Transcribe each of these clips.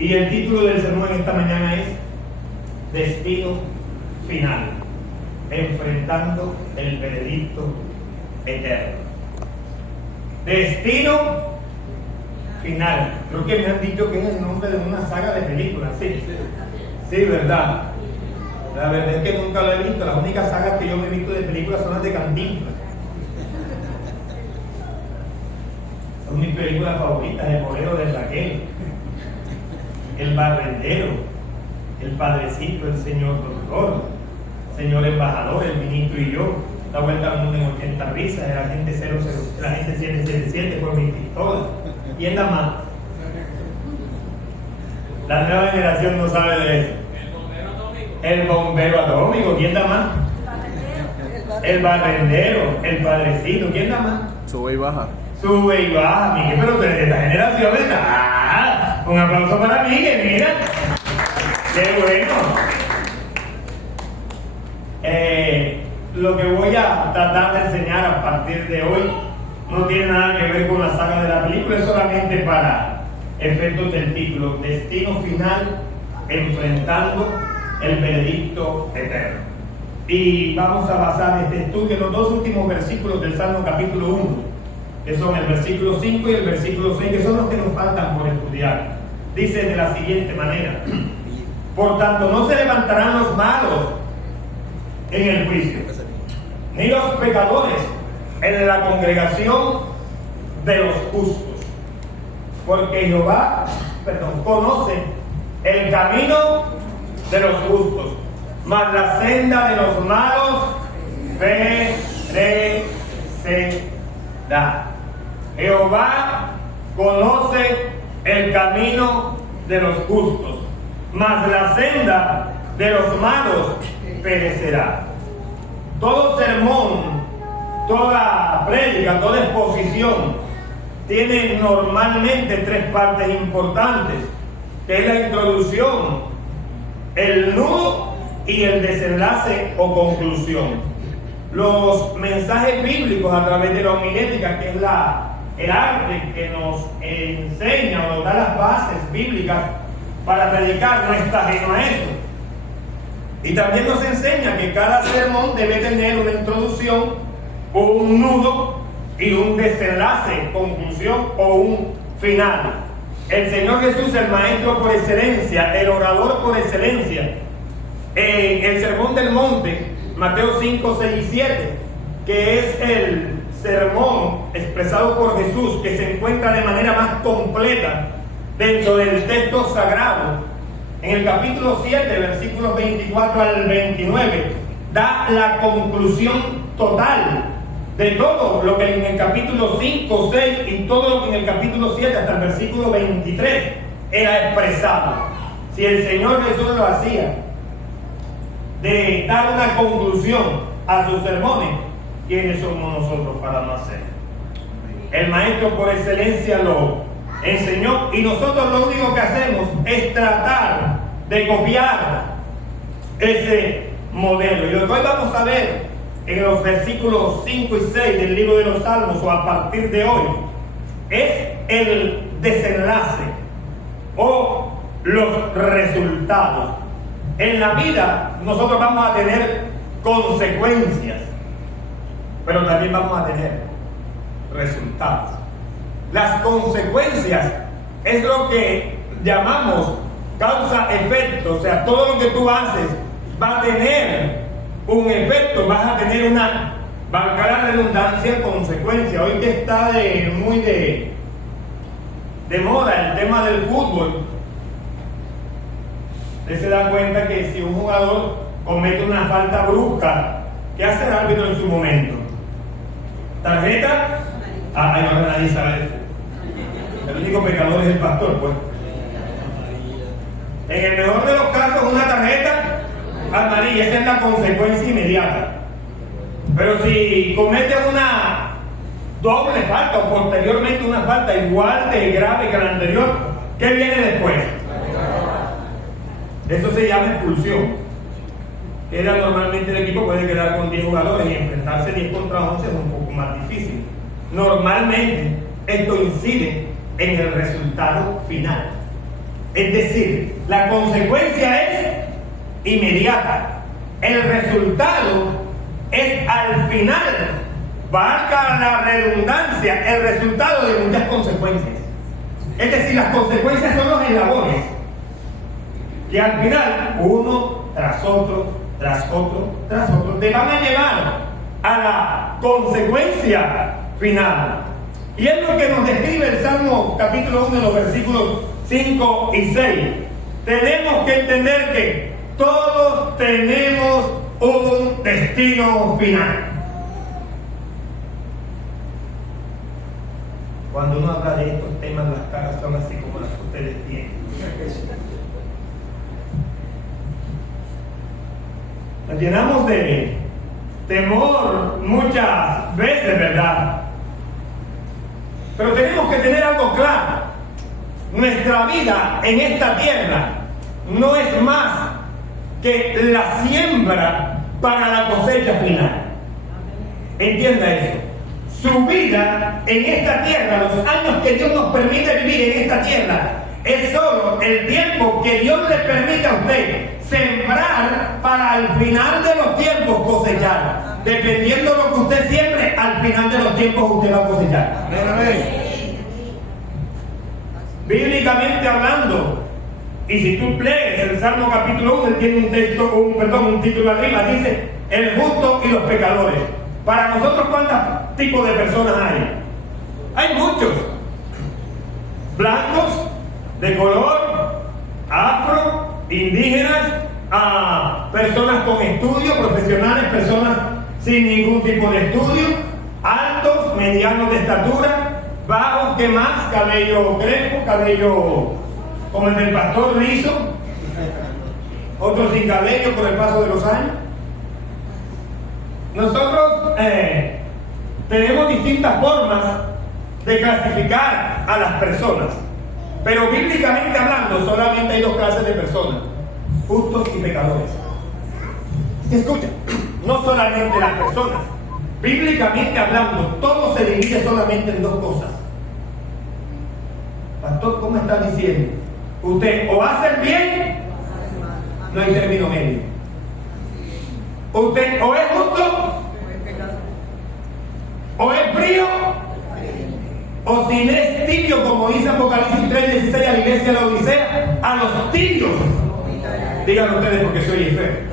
Y el título del sermón en esta mañana es Destino Final, enfrentando el veredicto eterno. Destino Final. Creo que me han dicho que es el nombre de una saga de películas, sí. Sí, ¿verdad? La verdad es que nunca lo he visto. Las únicas sagas que yo me he visto de películas son las de Cantinflas. Son mis películas favoritas: El bolero de Raquel, El barrendero, El padrecito, El señor doctor, Señor embajador, El ministro y yo, La vuelta al mundo en 80 risas, El agente 00, El agente 777 por mi pistola. ¿Quién da más? La nueva generación no sabe de eso. El bombero atómico. ¿Quién da más? El barrendero, El padrecito. ¿Quién da más? Sube y baja. Sube y baja, Miguel, pero tú eres de esta generación, ¿verdad? Un aplauso para Miguel, mira. ¡Qué bueno! Lo que voy a tratar de enseñar a partir de hoy no tiene nada que ver con la saga de la película, es solamente para efectos del título: Destino Final, enfrentando el veredicto eterno. Y vamos a basar este estudio en los dos últimos versículos del Salmo capítulo 1, que son el versículo 5 y el versículo 6, que son los que nos faltan por estudiar. Dice de la siguiente manera: por tanto, no se levantarán los malos en el juicio, ni los pecadores en la congregación de los justos, porque Jehová, conoce el camino de los justos, mas la senda de los malos perecerá. Jehová conoce el camino de los justos, mas la senda de los malos perecerá. Todo sermón, toda prédica, toda exposición tiene normalmente tres partes importantes, que es la introducción, el nudo y el desenlace o conclusión. Los mensajes bíblicos a través de la homilética, que es el arte que nos enseña o nos da las bases bíblicas para predicar, no está ajeno a eso. Y también nos enseña que cada sermón debe tener una introducción, un nudo y un desenlace, conclusión o un final. El Señor Jesús, el maestro por excelencia, el orador por excelencia, en el Sermón del Monte, Mateo 5, 6 y 7, que es el sermón expresado por Jesús, que se encuentra de manera más completa dentro del texto sagrado. En el capítulo 7, versículos 24 al 29, da la conclusión total de todo lo que en el capítulo 5, 6 y todo lo que en el capítulo 7 hasta el versículo 23 era expresado. Si el Señor Jesús lo hacía, de dar una conclusión a sus sermones, ¿quiénes somos nosotros para no hacerlo? El maestro por excelencia lo enseñó, y nosotros lo único que hacemos es tratar de copiar ese modelo. Y lo que hoy vamos a ver en los versículos 5 y 6 del libro de los Salmos, o a partir de hoy, es el desenlace o los resultados. En la vida nosotros vamos a tener consecuencias, pero también vamos a tener resultados. Las consecuencias es lo que llamamos causa-efecto, o sea, todo lo que tú haces va a tener un efecto, vas a tener una, valga la redundancia, consecuencia. Hoy que está muy de moda el tema del fútbol, usted se da cuenta que si un jugador comete una falta brusca, ¿qué hace el árbitro en su momento? ¿Tarjeta? Ay, no, nadie sabe de fútbol. El único pecador es el pastor, pues. En el mejor de los casos, una tarjeta amarilla, esa es la consecuencia inmediata. Pero si comete una doble falta o posteriormente una falta igual de grave que la anterior, ¿qué viene después? Eso se llama expulsión. Era normalmente el equipo puede quedar con 10 jugadores y enfrentarse 10 contra 11 es un poco más difícil. Normalmente esto incide en el resultado final. Es decir, la consecuencia es inmediata. El resultado es al final, valga la redundancia, el resultado de muchas consecuencias. Es decir, las consecuencias son los eslabones que al final, uno tras otro, tras otro, tras otro, te van a llevar a la consecuencia final. Y es lo que nos describe el Salmo capítulo 1 en los versículos 5 y 6. Tenemos que entender que todos tenemos un destino final. Cuando uno habla de estos temas, las caras son así como las que ustedes tienen. Nos llenamos de temor muchas veces, ¿verdad? Pero tenemos que tener algo claro. Nuestra vida en esta tierra no es más que la siembra para la cosecha final. Entienda eso. Su vida en esta tierra, los años que Dios nos permite vivir en esta tierra, es solo el tiempo que Dios le permite a usted sembrar para al final de los tiempos cosechar. Dependiendo de lo que usted siembre, al final de los tiempos usted va a cosechar. Bíblicamente hablando, y si tú lees el Salmo capítulo 1, tiene un título arriba, dice el justo y los pecadores. Para nosotros, ¿cuántos tipos de personas hay? Hay muchos. Blancos, de color, afro, indígenas, personas con estudio, profesionales, personas sin ningún tipo de estudio, altos, medianos de estatura, bajos, ¿qué más? Cabello crespo, cabello como el del pastor liso, otros sin cabello por el paso de los años. Nosotros tenemos distintas formas de clasificar a las personas, pero bíblicamente hablando solamente hay dos clases de personas: justos y pecadores. Escucha, no solamente las personas, bíblicamente hablando todo se divide solamente en dos cosas. Pastor, ¿cómo está diciendo? Usted o hace el bien, no hay término medio. Usted o es justo, o es frío, o si es tibio, como dice Apocalipsis 3:16 a la iglesia de la Odisea, a los tibios. Díganlo ustedes porque soy fe.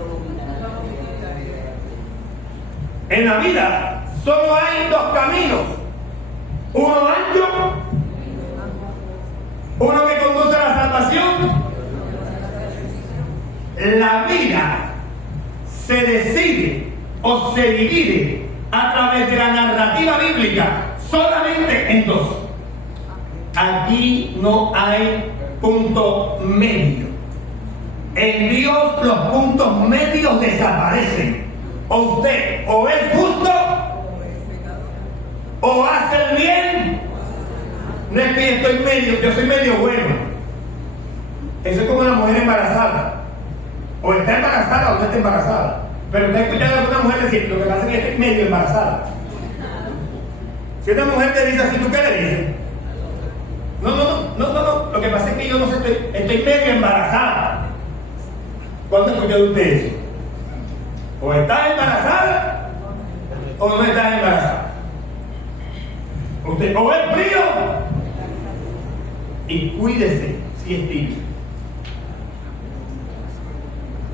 En la vida solo hay dos caminos: uno ancho, uno que conduce a la salvación. La vida se decide o se divide a través de la narrativa bíblica solamente en dos. Aquí no hay punto medio. En Dios los puntos medios desaparecen. O usted o es justo o hace el bien. No es que estoy medio, yo soy medio bueno. Eso es como una mujer embarazada. O está embarazada o no está embarazada. Pero usted ha escuchado a alguna mujer decir, lo que pasa es que estoy medio embarazada. Si una mujer te dice así, ¿tú qué le dices? No, lo que pasa es que yo no sé, estoy medio embarazada. ¿Cuándo ha escuchado usted eso? O estás embarazada o no estás embarazada. Usted o es frío, y cuídese si es tibio,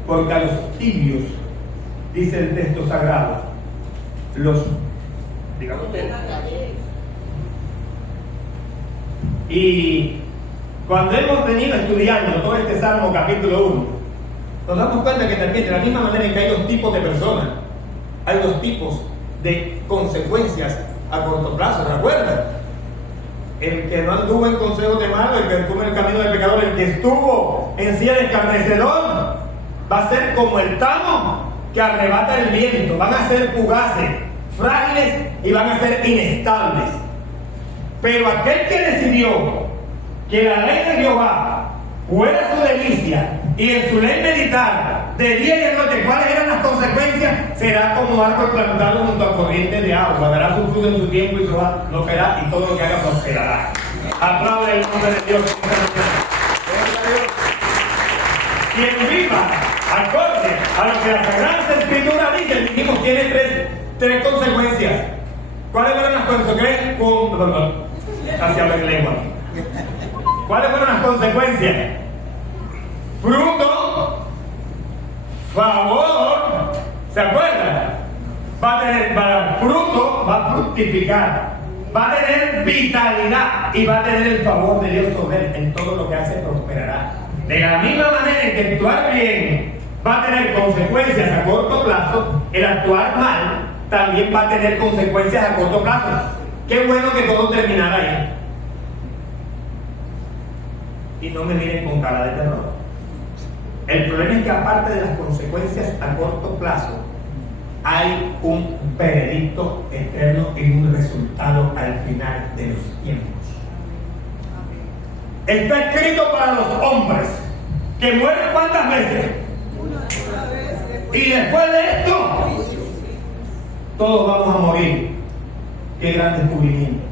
porque a los tibios, dice el texto sagrado, digamos usted. Y cuando hemos venido estudiando todo este Salmo capítulo 1, nos damos cuenta que también de la misma manera en que hay dos tipos de personas, hay dos tipos de consecuencias a corto plazo. ¿Recuerdan? El que no anduvo en consejos de malo, el que estuvo en el camino del pecador, el que estuvo en silla de escarnecedor, va a ser como el tamo que arrebata el viento. Van a ser fugaces, frágiles y van a ser inestables. Pero aquel que decidió que la ley de Jehová fuera su delicia y en su ley meditar de día y de noche, ¿cuáles eran las consecuencias? Será como árbol plantado junto a corriente de agua, dará su fruto en su tiempo y su hoja no caerá, y todo lo que haga prosperará. Aplaude el nombre de Dios. quien viva acorde a lo que la Sagrada Escritura dice, dijimos, tiene tres consecuencias. ¿Cuáles fueron las consecuencias? Casi hablo en lengua. ¿Cuáles fueron las consecuencias? Fruto, favor, ¿se acuerdan? Va a tener fruto, va a fructificar, va a tener vitalidad y va a tener el favor de Dios sobre él. En todo lo que hace prosperará. De la misma manera en que actuar bien va a tener consecuencias a corto plazo, el actuar mal también va a tener consecuencias a corto plazo. Qué bueno que todo terminara ahí. Y no me miren con cara de terror. El problema es que aparte de las consecuencias a corto plazo, hay un veredicto eterno y un resultado al final de los tiempos. Está escrito para los hombres que mueren ¿cuántas veces? Y después de esto, todos vamos a morir. Qué gran descubrimiento.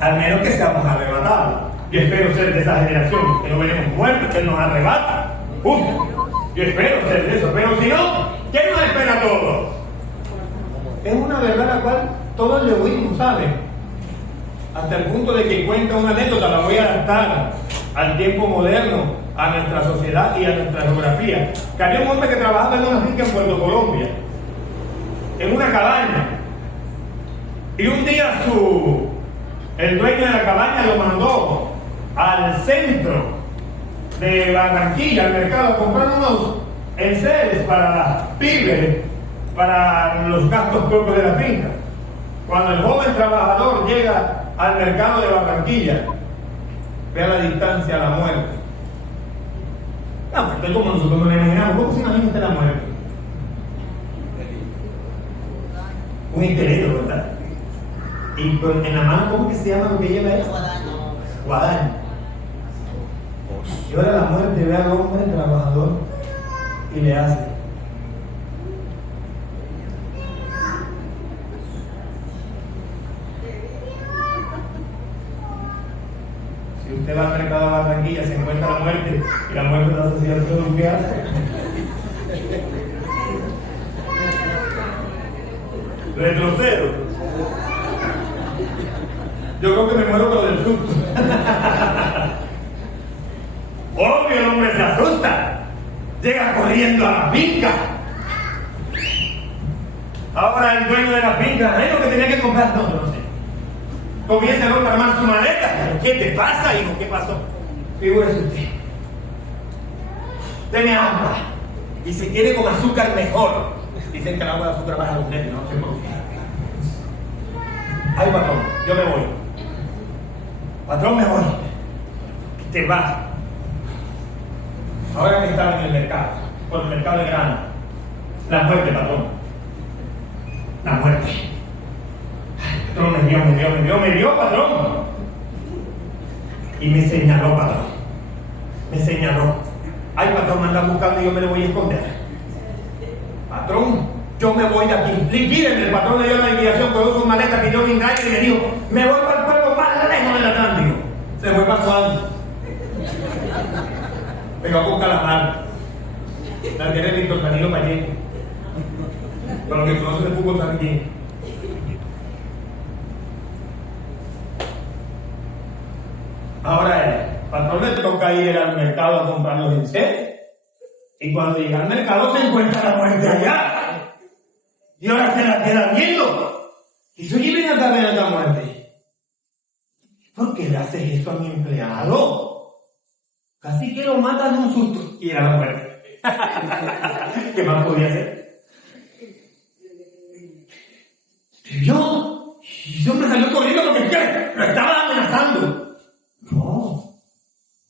Al menos que seamos arrebatados. Yo espero ser de esa generación, que no veremos muertos, que Él nos arrebata. Yo espero ser de eso, pero si no, ¿qué nos espera a todos? Es una verdad a la cual todos le oímos, ¿saben? Hasta el punto de que cuenta una anécdota, la voy a adaptar al tiempo moderno, a nuestra sociedad y a nuestra geografía. Que había un hombre que trabajaba en una finca en Puerto Colombia, en una cabaña. Y un día el dueño de la cabaña lo mandó al centro de Barranquilla, al mercado, a comprar unos enseres para víveres, para los gastos propios de la finca. Cuando el joven trabajador llega al mercado de Barranquilla, ve a la distancia la muerte. Esto es como nosotros nos lo imaginamos. ¿Cómo se imagina usted la muerte? Un esqueleto, ¿verdad? Y en la mano, ¿cómo que se llama lo que lleva eso? Guadaña. Y ahora la muerte ve al hombre trabajador y le hace: si usted va al mercado de Barranquilla, se encuentra la muerte y la muerte no hace cierto lo que hace. Retrocedo. Yo creo que me muero por del susto. Obvio, el hombre se asusta. Llega corriendo a la finca. Ahora el dueño de la finca, ¿es lo que tenía que comprar? No sé. Comienza el hombre a armar su maleta. ¿Qué te pasa, hijo? ¿Qué pasó? Figúrese usted. Deme agua. Y si tiene con azúcar, mejor. Dicen que el agua de azúcar baja los nervios, no sé por qué. Ay, patrón, yo me voy. Patrón, me voy. Te vas. Ahora que estaba en el mercado, por el mercado de grano, la muerte, patrón. La muerte. Ay, patrón, me dio, patrón. Y me señaló, patrón. Me señaló. Ay, patrón, me andan buscando y yo me lo voy a esconder. Patrón, yo me voy de aquí. Liquídenme. El patrón le dio la liquidación, cogió su maleta, pidió un engaño y le dijo: me voy para el pueblo más lejos del Atlántico. Se fue para Juan. Vengo a buscar la mano. La tiene Víctor Danilo Payén. Con lo que conoce de fútbol saben quién. Ahora el patrón le toca ir al mercado a comprar los enseres. Y cuando llega al mercado se encuentra la muerte allá. Y ahora se la queda viendo. Y yo ven acá, ven acá, muerte. ¿Por qué le haces eso a mi empleado? Casi que lo matan de un susto. Y era la muerte. ¿Qué más podía hacer? Y yo me salió corriendo porque ¿qué? Lo estaba amenazando. No,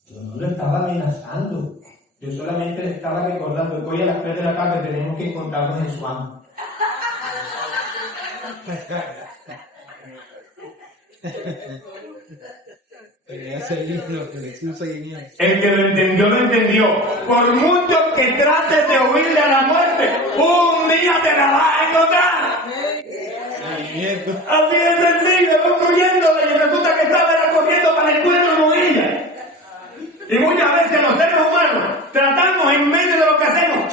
yo no lo estaba amenazando. Yo solamente le estaba recordando que hoy a las 3 de la tarde tenemos que encontrarnos en Swan. El que lo entendió, lo entendió. Por mucho que trates de huirle a la muerte, un día te la vas a encontrar. Así de sencillo, voy corriendo y resulta que estaba corriendo para el encuentro con ella. Y muchas veces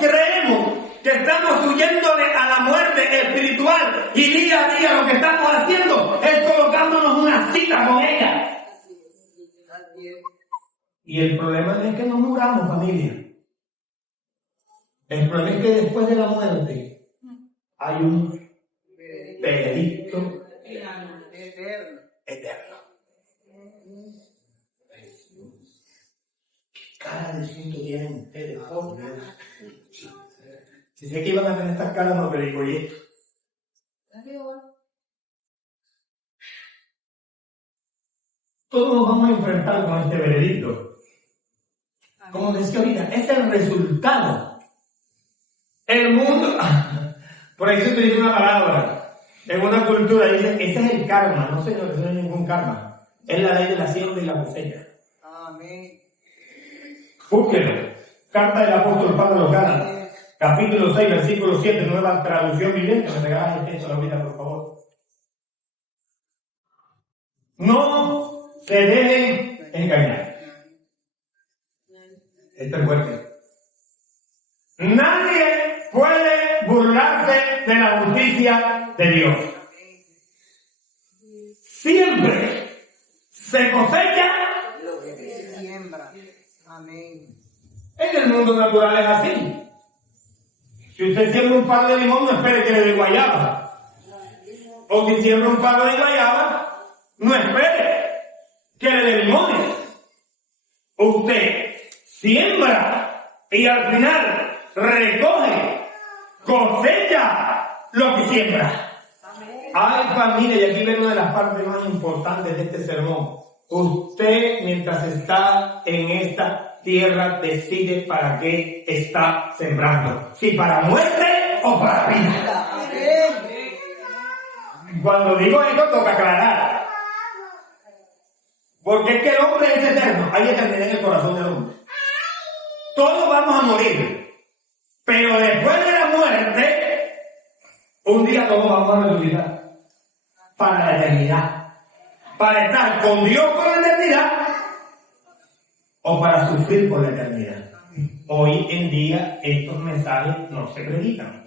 creemos que estamos huyéndole a la muerte espiritual y día a día lo que estamos haciendo es colocándonos una cita con ella. Y el problema no es que nos muramos, familia. El problema es que después de la muerte hay un veredicto eterno. ¿Qué cara de susto tienen ustedes, por Dios? Si sé que iban a tener estas caras, no predico y esto. Todos nos vamos a enfrentar con este veredicto. Como decía ahorita, es el resultado. El mundo, por ahí se utiliza una palabra, en una cultura, dice, ese es el karma. No, señor, eso no es ningún karma. Es la ley de la siembra y la cosecha. Amén. Búsquelo. Carta del apóstol Pablo a los Gálatas, capítulo 6, versículo 7, nueva traducción viviente. Me regalas el texto ahorita, por favor. No se dejen engañar. Esto es fuerte. Nadie puede burlarse de la justicia de Dios. Siempre se cosecha lo que se siembra. Amén. En el mundo natural es así. Si usted siembra un palo de limón, no espere que le dé guayaba. O si siembra un palo de guayaba, no espere que le dé limones. Usted siembra y al final recoge, cosecha lo que siembra. Ay, familia, y aquí viene una de las partes más importantes de este sermón. Usted, mientras está en esta tierra, decide para qué está sembrando. Si para muerte o para vida. Cuando digo esto, toca aclarar. Porque es que el hombre es eterno. Hay eternidad en el corazón del hombre. Todos vamos a morir. Pero después de la muerte, un día todos vamos a resucitar. Para la eternidad. Para estar con Dios por la eternidad. O para sufrir por la eternidad. Hoy en día estos mensajes no se predican.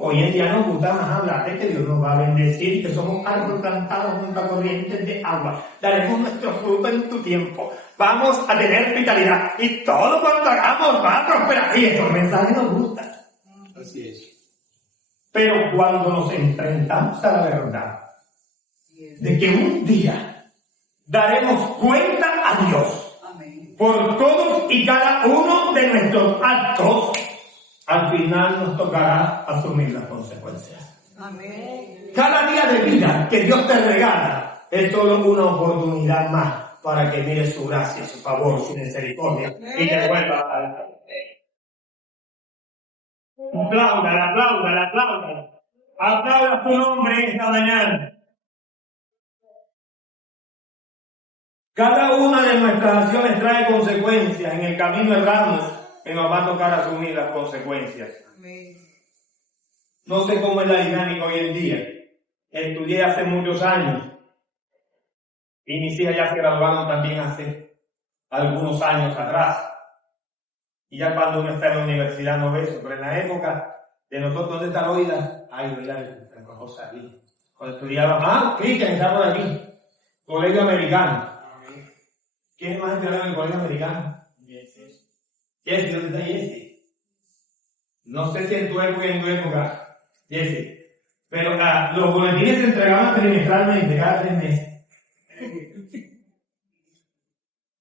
Hoy en día nos gusta más hablar de que Dios nos va a bendecir, que somos árboles plantados junto a corrientes de agua. Daremos nuestro fruto en tu tiempo. Vamos a tener vitalidad. Y todo cuanto hagamos va a prosperar. Y estos mensajes nos gustan. Así es. Pero cuando nos enfrentamos a la verdad de que un día daremos cuenta a Dios por todos y cada uno de nuestros actos, al final nos tocará asumir las consecuencias. Amén. Cada día de vida que Dios te regala es solo una oportunidad más para que mires su gracia, su favor, su misericordia y te vuelva a la fe. Aplauda. Aplauda tu nombre esta mañana. Cada una de nuestras acciones trae consecuencias. En el camino erramos, que nos va a tocar asumir las consecuencias. No sé cómo es la dinámica hoy en día. Estudié hace muchos años. Y mis hijas ya se graduaron también hace algunos años atrás. Y ya cuando uno está en la universidad no ve eso. Pero en la época de nosotros, ¿dónde está Loida? Ay, Loida, la cosa aquí. Cuando estudiaba, Cristian está por aquí. Colegio americano. ¿Quién más estudió en el colegio americano? Jesse, ¿dónde está Jesse? No sé si en tu época, Jesse. Pero los boletines se entregaban trimestralmente, cada 3 meses.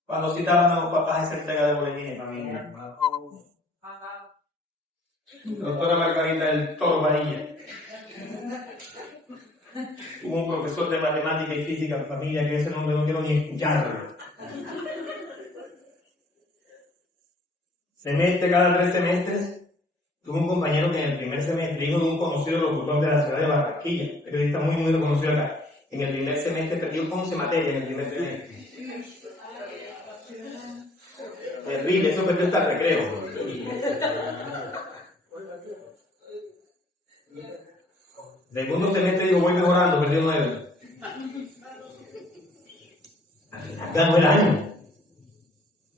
Cuando citaban a los papás esa entrega de boletines, familia. Doctora Margarita del Toro Varilla. Hubo un profesor de matemática y física en familia que ese nombre no quiero ni escucharlo. Semestre, cada 3 semestres, tuve un compañero que en el primer semestre, hijo de un conocido locutor de la ciudad de Barranquilla, periodista muy reconocido acá, en el primer semestre perdió 11 materias en el primer semestre. Terrible, eso perdió hasta el recreo. Segundo semestre digo, voy mejorando, perdió 9. Ganó el año.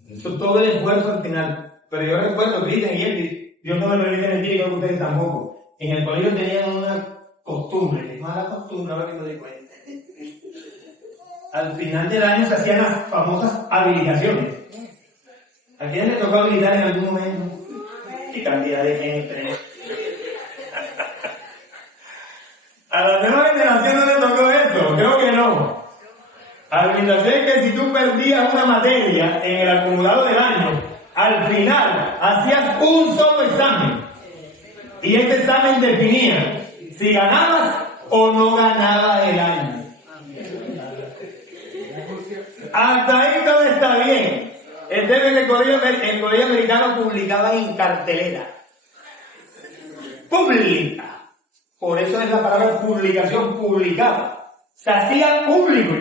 Eso todo el esfuerzo al final. Pero yo recuerdo, Cristian y él, Dios no me permite mentir y creo que ustedes tampoco. En el colegio tenían una costumbre, es mala costumbre ahora que me doy cuenta. Al final del año se hacían las famosas habilitaciones. ¿A quién le tocó habilitar en algún momento? ¿Qué cantidad de gente? A la nueva generación no le tocó esto, creo que no. Habilitación es que si tú perdías una materia en el acumulado del año, al final hacías un solo examen. Y este examen definía si ganabas o no ganabas el año. Hasta ahí todo está bien. El tema es que el colegio americano publicaba en cartelera. Pública. Por eso es la palabra publicación, publicaba. Se hacía público.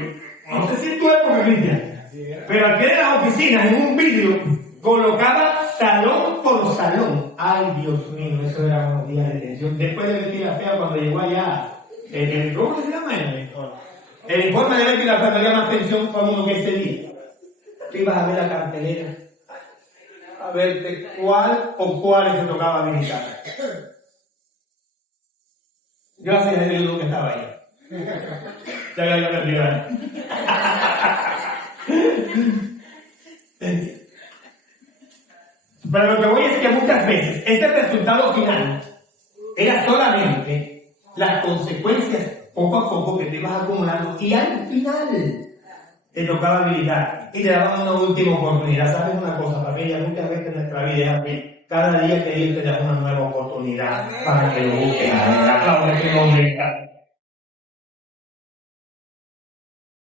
No sé si tú eres porque Cristian. Pero aquí en las oficinas, en un vídeo, colocaba salón por salón. Ay, Dios mío, eso era unos días de tensión. Después de Betty la Fea, cuando llegó allá, ¿cómo se llama? El informe de Betty la Fea tenía más tensión como que ese día. Tú ibas a ver la cartelera, a ver de cuál o cuáles se tocaba militar. Gracias a Dios que estaba ahí. Ya había perdido años. Pero lo que voy es que muchas veces este resultado final era solamente las consecuencias poco a poco que te ibas acumulando y al final te tocaba habilitar y te daban una última oportunidad. ¿Sabes una cosa, familia? Muchas veces en nuestra vida es así. Cada día que Dios te da una nueva oportunidad para que lo busques a Él. Aplaude que nombre.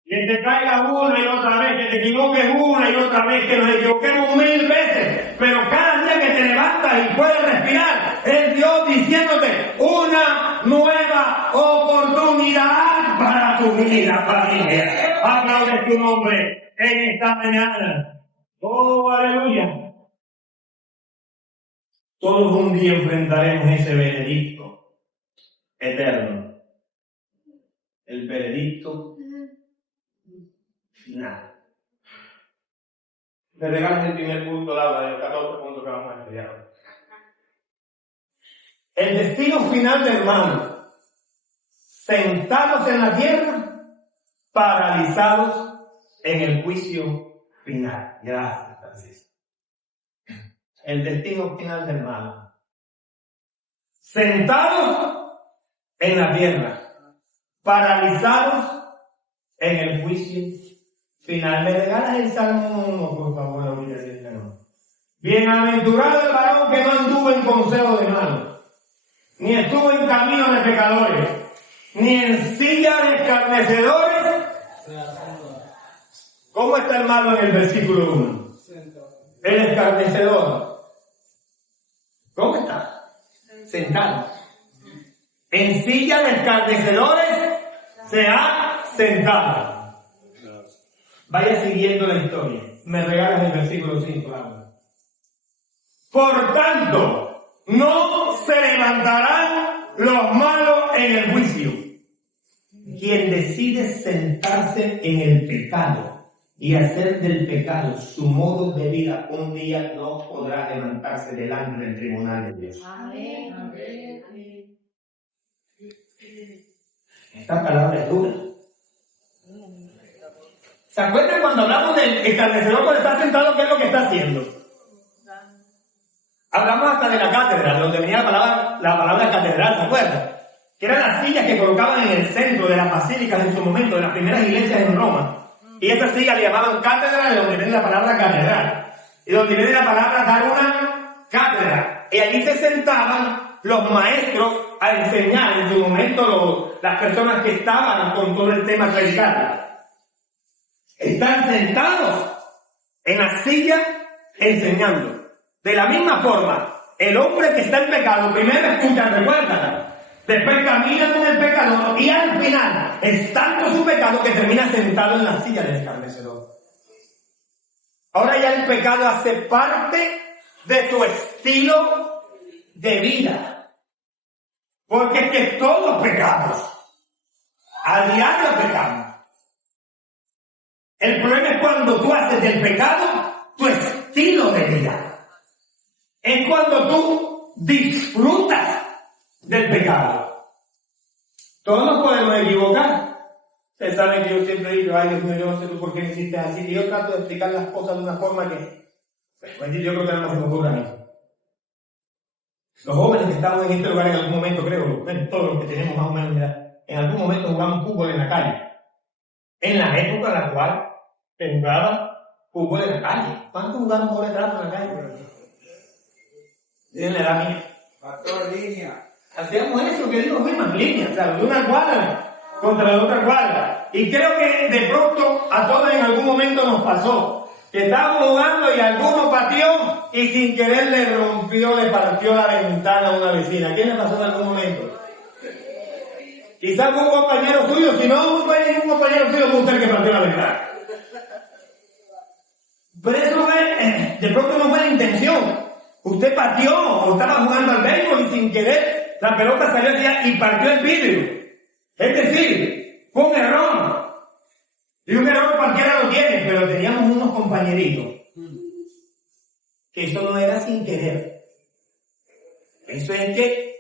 Que te caiga una y otra vez, que te equivoques una y otra vez, que nos equivoquemos 1000 veces, pero cada día que te levantas y puedes respirar, es Dios diciéndote una nueva oportunidad para tu vida, familia. Aplaude tu nombre en esta mañana. Oh, aleluya. Todos un día enfrentaremos ese veredicto eterno. El veredicto final. Me regalas el primer punto, Laura, de los 14 puntos que vamos a estudiar hoy. El destino final del hermano. Sentados en la tierra, paralizados en el juicio final. Gracias, Francisco. El destino final del hermano. Sentados en la tierra, paralizados en el juicio final. ¿Me regalas el Salmo 1, por favor, ahorita? Bienaventurado el varón que no anduvo en consejo de malos, ni estuvo en camino de pecadores, ni en silla de escarnecedores. ¿Cómo está el malo en el versículo 1? El escarnecedor. ¿Cómo está? Sentado. En silla de escarnecedores se ha sentado. Vaya siguiendo la historia. Me regalas el versículo 5, Laura. Por tanto, no se levantarán los malos en el juicio. Quien decide sentarse en el pecado y hacer del pecado su modo de vida, un día no podrá levantarse delante del tribunal de Dios. Amén. Esta palabra es dura. ¿Se acuerdan cuando hablamos del escarnecedor cuando está sentado? ¿Qué es lo que está haciendo? Hablamos hasta de la cátedra, donde venía la palabra catedral, ¿se acuerdan? Que eran las sillas que colocaban en el centro de las basílicas en su momento, de las primeras iglesias en Roma. Y esas sillas le llamaban cátedra, de donde viene la palabra catedral. Y donde viene la palabra dar una cátedra. Y allí se sentaban los maestros a enseñar en su momento las personas que estaban con todo el tema clerical. Están sentados en la silla enseñando. De la misma forma, el hombre que está en pecado, primero escucha, recuérdala, después camina con el pecador y al final es tanto su pecado que termina sentado en la silla del escarnecedor. Ahora ya el pecado hace parte de tu estilo de vida. Porque es que todos pecamos. A diario pecamos. El problema es cuando tú haces del pecado tu estilo de vida. Es cuando tú disfrutas del pecado. Todos nos podemos equivocar. Ustedes saben que yo siempre digo, ay Dios mío, yo no sé tú por qué me hiciste así. Y yo trato de explicar las cosas de una forma que, pues, yo creo que nada más se me ocurre a mí. Los jóvenes que estamos en este lugar en algún momento, creo, todos los que tenemos más o menos edad, en algún momento jugamos fútbol en la calle. En la época en la cual se jugaba fútbol en la calle. ¿Cuántos jugamos ahora de trato en la calle? En la edad mía. Pastor, línea. Hacíamos eso que digo, mismas líneas, o sea, de una cuadra contra la otra cuadra. Y creo que de pronto a todos en algún momento nos pasó que estábamos jugando y alguno pateó y sin querer le partió la ventana a una vecina. ¿Qué le pasó en algún momento? Quizás fue un compañero suyo, si no fue ningún compañero suyo, fue usted el que partió la ventana. Pero eso de pronto no fue la intención. Usted pateó o estaba jugando al béisbol y sin querer la pelota salió hacia y partió el vidrio. Es decir, fue un error. Y un error cualquiera lo tiene, pero teníamos unos compañeritos que eso no era sin querer. Eso es que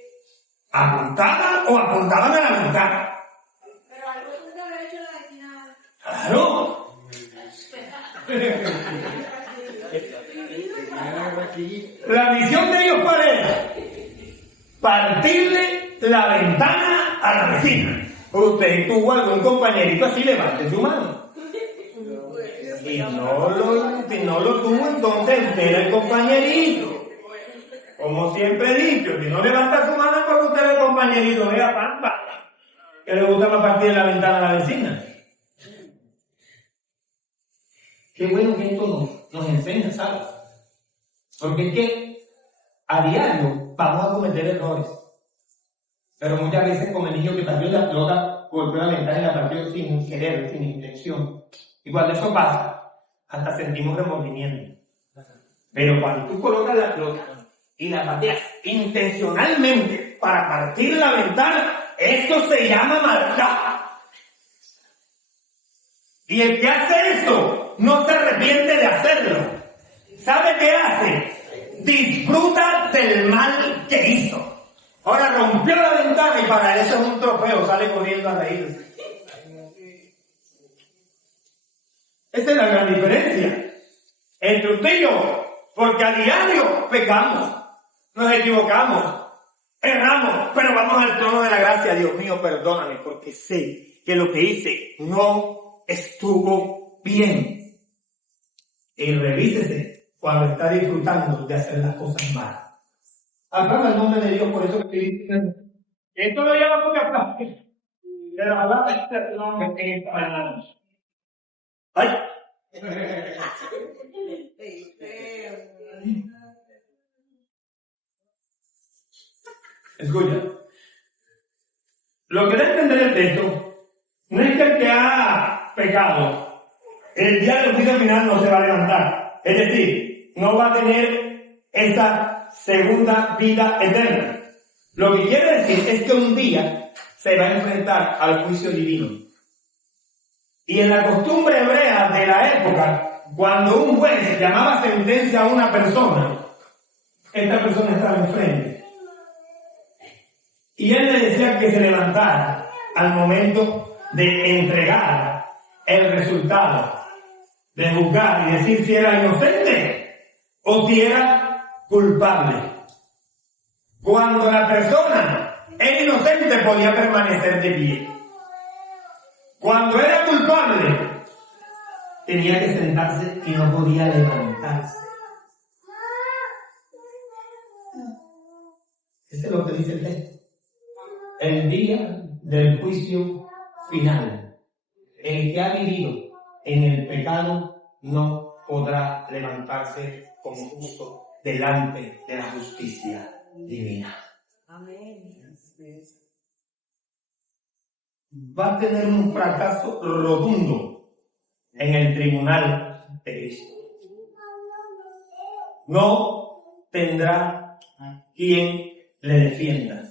apuntaban o apuntaban a la ventana. Pero algo tuvo que haber hecho la vecina. ¡Claro! La misión de ellos cuál era? Partirle la ventana a la vecina. Usted tuvo algún compañerito así, levante su mano. Si no lo tuvo, entonces usted era el compañerito. Como siempre he dicho, si no levanta su mano es porque usted era el compañerito. Vea, pampa, que le gustaba partir la ventana a la vecina. Qué bueno que esto nos enseña, ¿sabes? Porque es que a diario vamos a cometer errores. Pero muchas veces como el niño que partió la pelota, golpeó la ventana y la partió sin querer, sin intención. Y cuando eso pasa, hasta sentimos remordimiento. Pero cuando tú colocas la pelota y la pateas intencionalmente para partir la ventana, esto se llama maldad. Y el que hace eso no se arrepiente de hacerlo. ¿Sabe qué hace? Disfruta del mal que hizo. Ahora rompió la ventana y para eso es un trofeo, sale corriendo a reírse. Esta es la gran diferencia entre usted y yo, porque a diario pecamos, nos equivocamos, erramos, pero vamos al trono de la gracia. Dios mío, perdóname, porque sé que lo que hice no estuvo bien. Y revísese cuando está disfrutando de hacer las cosas malas. Aclama el nombre de Dios, por eso que dicen, esto lo llama porque acá, de la palabra este nombre que está hablando. ¡Ay! Escucha, lo que debe entender el texto no es que el que ha pecado, el día del juicio final no se va a levantar. Es decir, no va a tener esta segunda vida eterna. Lo que quiere decir es que un día se va a enfrentar al juicio divino. Y en la costumbre hebrea de la época, cuando un juez llamaba sentencia a una persona, esta persona estaba enfrente. Y él le decía que se levantara al momento de entregar el resultado, de juzgar y decir si era inocente o si era culpable. Cuando la persona era inocente podía permanecer de pie. Cuando era culpable tenía que sentarse y no podía levantarse. Eso es lo que dice el texto. El día del juicio final, el que ha vivido en el pecado no podrá levantarse como justo delante de la justicia divina. Amén. Va a tener un fracaso rotundo en el tribunal de Cristo. No tendrá quien le defienda.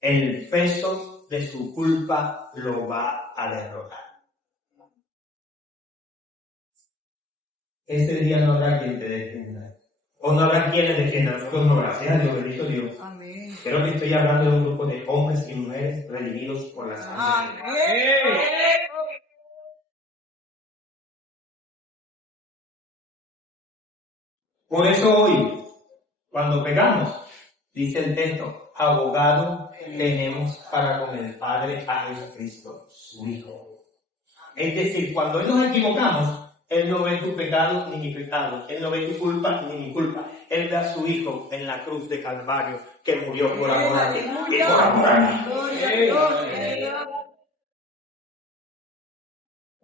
El peso de su culpa lo va a derrotar. Ese día no habrá quien te defienda. O no habrá quienes defiendan a nosotros, no, gracias a Dios, bendito Dios. Amén. Creo que estoy hablando de un grupo de hombres y mujeres redimidos por la sangre. Amén. Por eso hoy, cuando pegamos, dice el texto, abogado tenemos para con el Padre a Jesucristo, su Hijo. Es decir, cuando nos equivocamos, Él no ve tu pecado ni mi pecado. Él no ve tu culpa ni mi culpa. Él ve a su Hijo en la cruz de Calvario, que murió por amor a ti. Y por amor a mí. Gloria a Dios.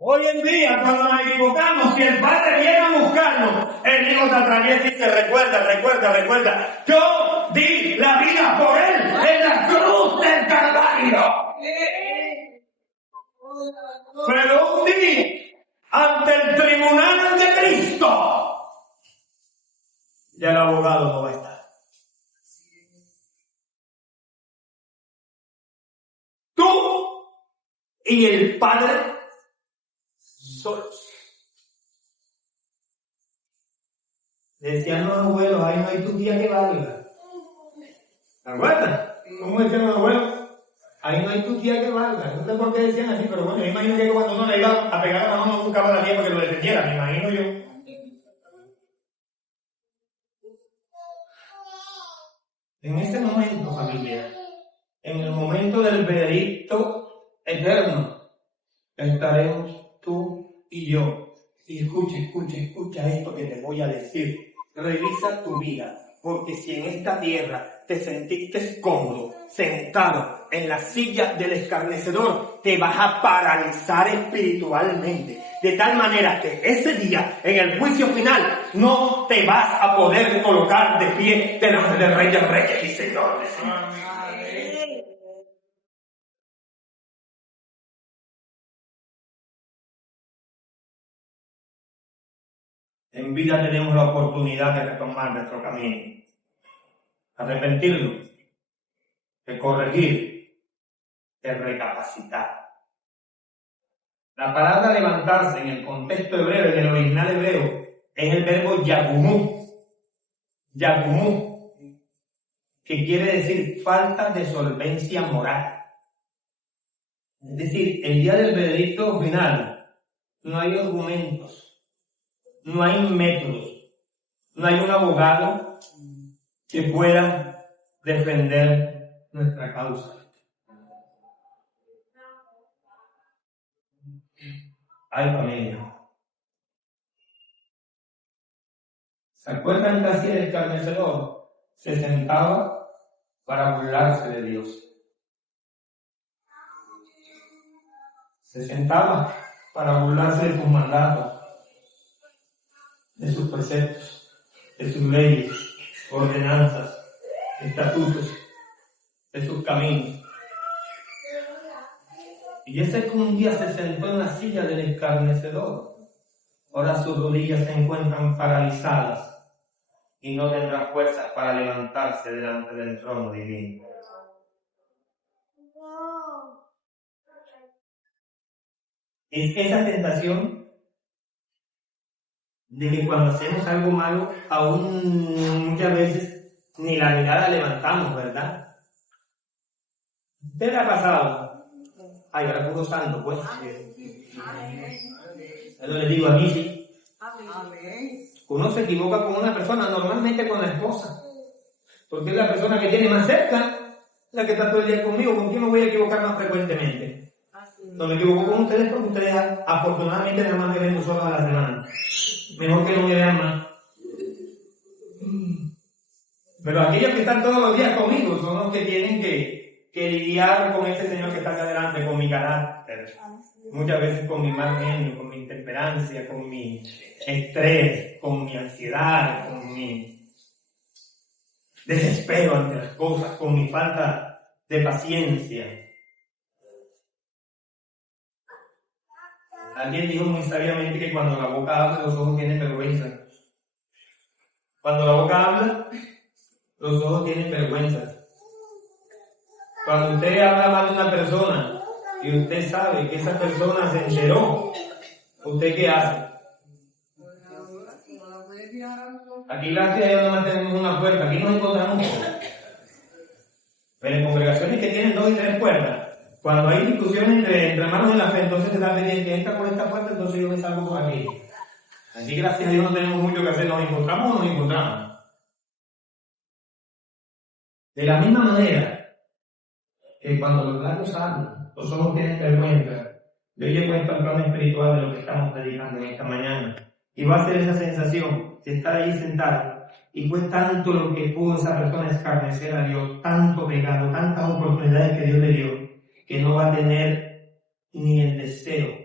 Hoy en día, cuando nos equivocamos, si el Padre viene a buscarnos, Él nos atraviesa y dice, recuerda, yo di la vida por Él en la cruz del Calvario. Pero un día, ante el tribunal de Cristo, ya el abogado no va a estar. Tú y el Padre solos. Decían los abuelos, ahí no hay tu tía que valga. ¿Te acuerdas? ¿Cómo decían los abuelos? Ahí no hay tu tía que valga. No sé por qué decían así, pero bueno, yo imagino que cuando uno le iba a pegar a la mano no buscaba a la tía para que lo defendiera, me imagino yo. En ese momento, familia, en el momento del veredicto eterno, estaremos tú y yo. Y escucha esto que te voy a decir. Revisa tu vida, porque si en esta tierra te sentiste cómodo, sentado en la silla del escarnecedor, te vas a paralizar espiritualmente, de tal manera que ese día, en el juicio final, no te vas a poder colocar de pie delante del Rey de Reyes y Señor de Señores. En vida tenemos la oportunidad de retomar nuestro camino, arrepentirnos, de corregir, de recapacitar. La palabra levantarse en el contexto hebreo, en el original hebreo, es el verbo yagumú, que quiere decir falta de solvencia moral. Es decir, el día del veredicto final no hay argumentos, no hay métodos, no hay un abogado que pueda defender nuestra causa. Ay, familia. ¿Se acuerdan que hacía el escarnecedor? Se sentaba para burlarse de Dios. Se sentaba para burlarse de sus mandatos, de sus preceptos, de sus leyes, ordenanzas, estatutos, de sus caminos. Y ese que un día se sentó en la silla del escarnecedor, ahora sus rodillas se encuentran paralizadas y no tendrá fuerzas para levantarse delante del trono divino. Es esa tentación de que cuando hacemos algo malo, aún muchas veces ni la mirada levantamos, ¿verdad? ¿Qué le ha pasado? Ay, ahora puro santo, pues. Eso le digo a mí, sí. Amén. Uno se equivoca con una persona, normalmente con la esposa. Porque es la persona que tiene más cerca, la que está todo el día conmigo. ¿Con quién me voy a equivocar más frecuentemente? No me equivoco con ustedes porque ustedes afortunadamente nada más me ven 2 horas a la semana. Mejor que no me vean más. Pero aquellos que están todos los días conmigo son los que tienen que lidiar con ese Señor que está acá adelante, con mi carácter. Muchas veces con mi mal genio, con mi intemperancia, con mi estrés, con mi ansiedad, con mi desespero ante las cosas, con mi falta de paciencia. Alguien dijo muy sabiamente que cuando la boca habla, los ojos tienen vergüenza. Cuando la boca habla, los ojos tienen vergüenza. Cuando usted habla mal de una persona y usted sabe que esa persona se enteró, ¿usted qué hace? Aquí, gracias a Dios, no mantenemos una puerta, aquí nos encontramos todos. Pero en congregaciones que tienen 2 y 3 puertas, cuando hay discusiones entre hermanos en la fe, entonces se da pendiente que entra por esta puerta, entonces yo me salgo por aquí. Así, gracias a Dios, no tenemos mucho que hacer, nos encontramos o nos encontramos. De la misma manera que cuando los labios hablan, los ojos tienen vergüenza, yo llevo esto al plano espiritual de lo que estamos predicando en esta mañana. Y va a ser esa sensación de estar ahí sentado. Y fue tanto lo que pudo esa persona escarnecer a Dios, tanto pecado, tantas oportunidades que Dios le dio, que no va a tener ni el deseo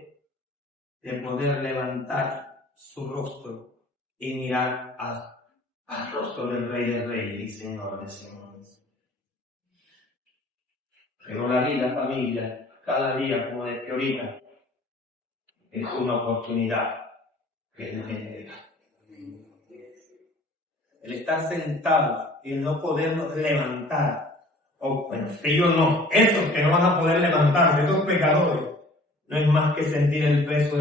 de poder levantar su rostro y mirar al rostro del Rey de Reyes y Señor de Señores. Pero la vida, familia, cada día, como decía ahorita, es una oportunidad que Dios genera. El estar sentado y el no podernos levantar, o bueno, ellos no, esos que no van a poder levantar, esos pecadores, no es más que sentir el peso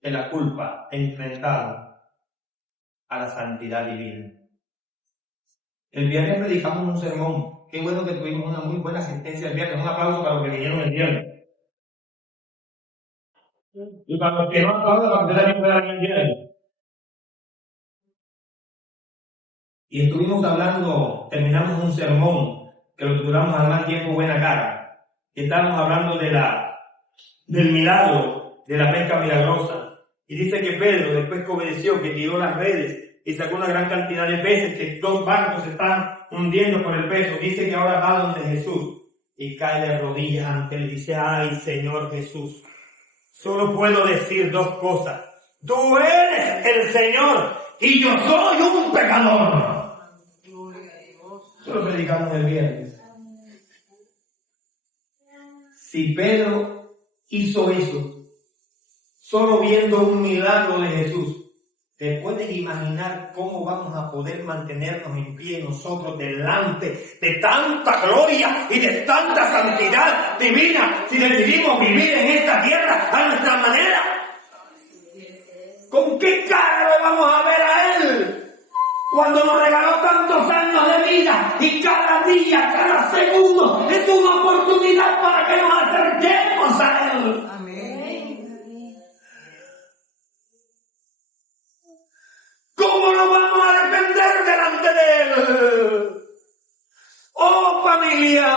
de la culpa enfrentado a la santidad divina. El viernes predicamos un sermón. Qué bueno que tuvimos una muy buena asistencia el viernes. Un aplauso para los que vinieron el viernes. Y para los que no aplaudan, para que ustedes también puedan venir el viernes. Y estuvimos hablando, terminamos un sermón que lo titulamos al más tiempo buena cara. Y estábamos hablando del milagro de la pesca milagrosa. Y dice que Pedro, después que obedeció, que tiró las redes y sacó una gran cantidad de peces, que 2 barcos están hundiendo por el peso, dice que ahora va donde Jesús y cae de rodillas ante él y dice: ay, Señor Jesús, solo puedo decir 2 cosas. Tú eres el Señor y yo soy un pecador. Eso lo predicamos el viernes. Si Pedro hizo eso, solo viendo un milagro de Jesús, ¿te puedes imaginar cómo vamos a poder mantenernos en pie nosotros delante de tanta gloria y de tanta santidad divina si decidimos vivir en esta tierra a nuestra manera? ¿Con qué cara le vamos a ver a Él cuando nos regaló tantos años de vida y cada día, cada segundo es una oportunidad para que nos acerquemos a Él? ¿Cómo nos vamos a defender delante de Él? Oh, familia,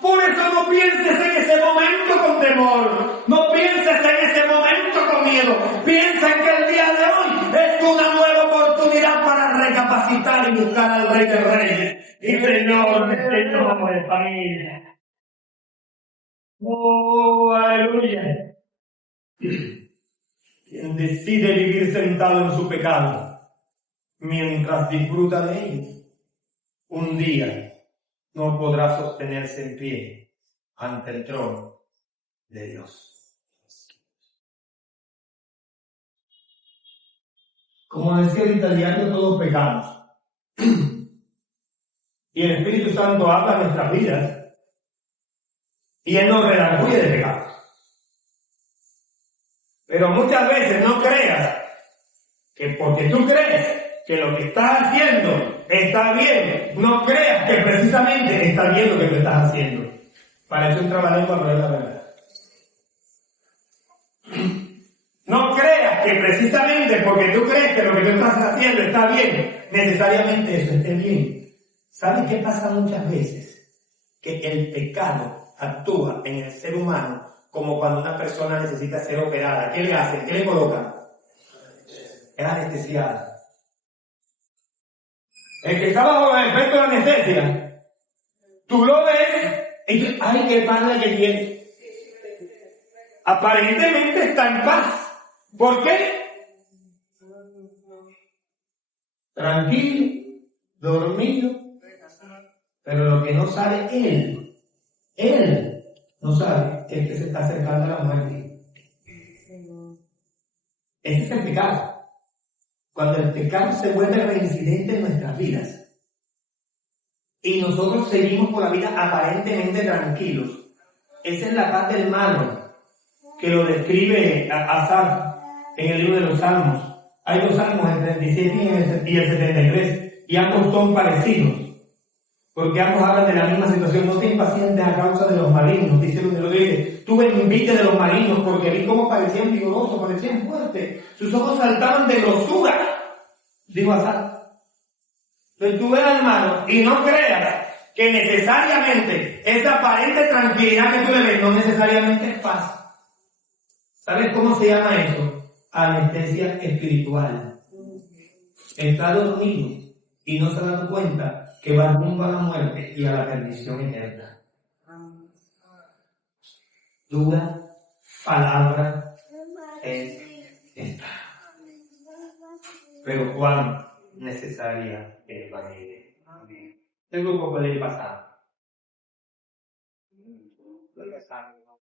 por eso no pienses en ese momento con temor, no pienses en ese momento con miedo, piensa en que el día de hoy es una nueva oportunidad para recapacitar y buscar al Rey de Reyes y Señor de familia. Oh, aleluya. Quien decide vivir sentado en su pecado mientras disfruta de ellos, un día no podrá sostenerse en pie ante el trono de Dios. Como decía el italiano, todos pecamos. Y el Espíritu Santo habla en nuestras vidas y Él nos redarguye de pecados. Pero muchas veces no creas que porque tú crees que lo que estás haciendo está bien, no creas que precisamente está bien lo que tú estás haciendo. Para eso entra la lengua, pero es la verdad. No creas que precisamente porque tú crees que lo que tú estás haciendo está bien, necesariamente eso esté bien. ¿Sabes qué pasa muchas veces? Que el pecado actúa en el ser humano como cuando una persona necesita ser operada. ¿Qué le hacen? ¿Qué le colocan? Es anestesiada. El que está bajo el efecto de anestesia, tú lo ves y tú, ¡ay, qué padre que tiene! Aparentemente está en paz. ¿Por qué? Tranquilo, dormido. Pero lo que no sabe él no sabe es que se está acercando a la muerte. Ese es el pecado. Cuando el pecado se vuelve reincidente en nuestras vidas y nosotros seguimos por la vida aparentemente tranquilos, esa es la paz del malo que lo describe Asaf en el libro de los Salmos, Hay dos salmos, el 37 y el 73, y ambos son parecidos, porque ambos hablan de la misma situación. No te impacientes a causa de los malignos, dice uno de los dice. Tuve envidia de los malignos porque vi cómo parecían vigorosos, parecían fuertes. Sus ojos saltaban de grosura, dijo Asaf. Entonces tú veas, hermano, y no creas que necesariamente esta aparente tranquilidad que tú le ves no necesariamente es paz. ¿Sabes cómo se llama eso? Anestesia espiritual. Está dormido y no se ha dado cuenta que va rumbo a la muerte y a la perdición eterna. Dura palabra es esta. Pero cuán necesaria es el Evangelio. El grupo puede ir pasando.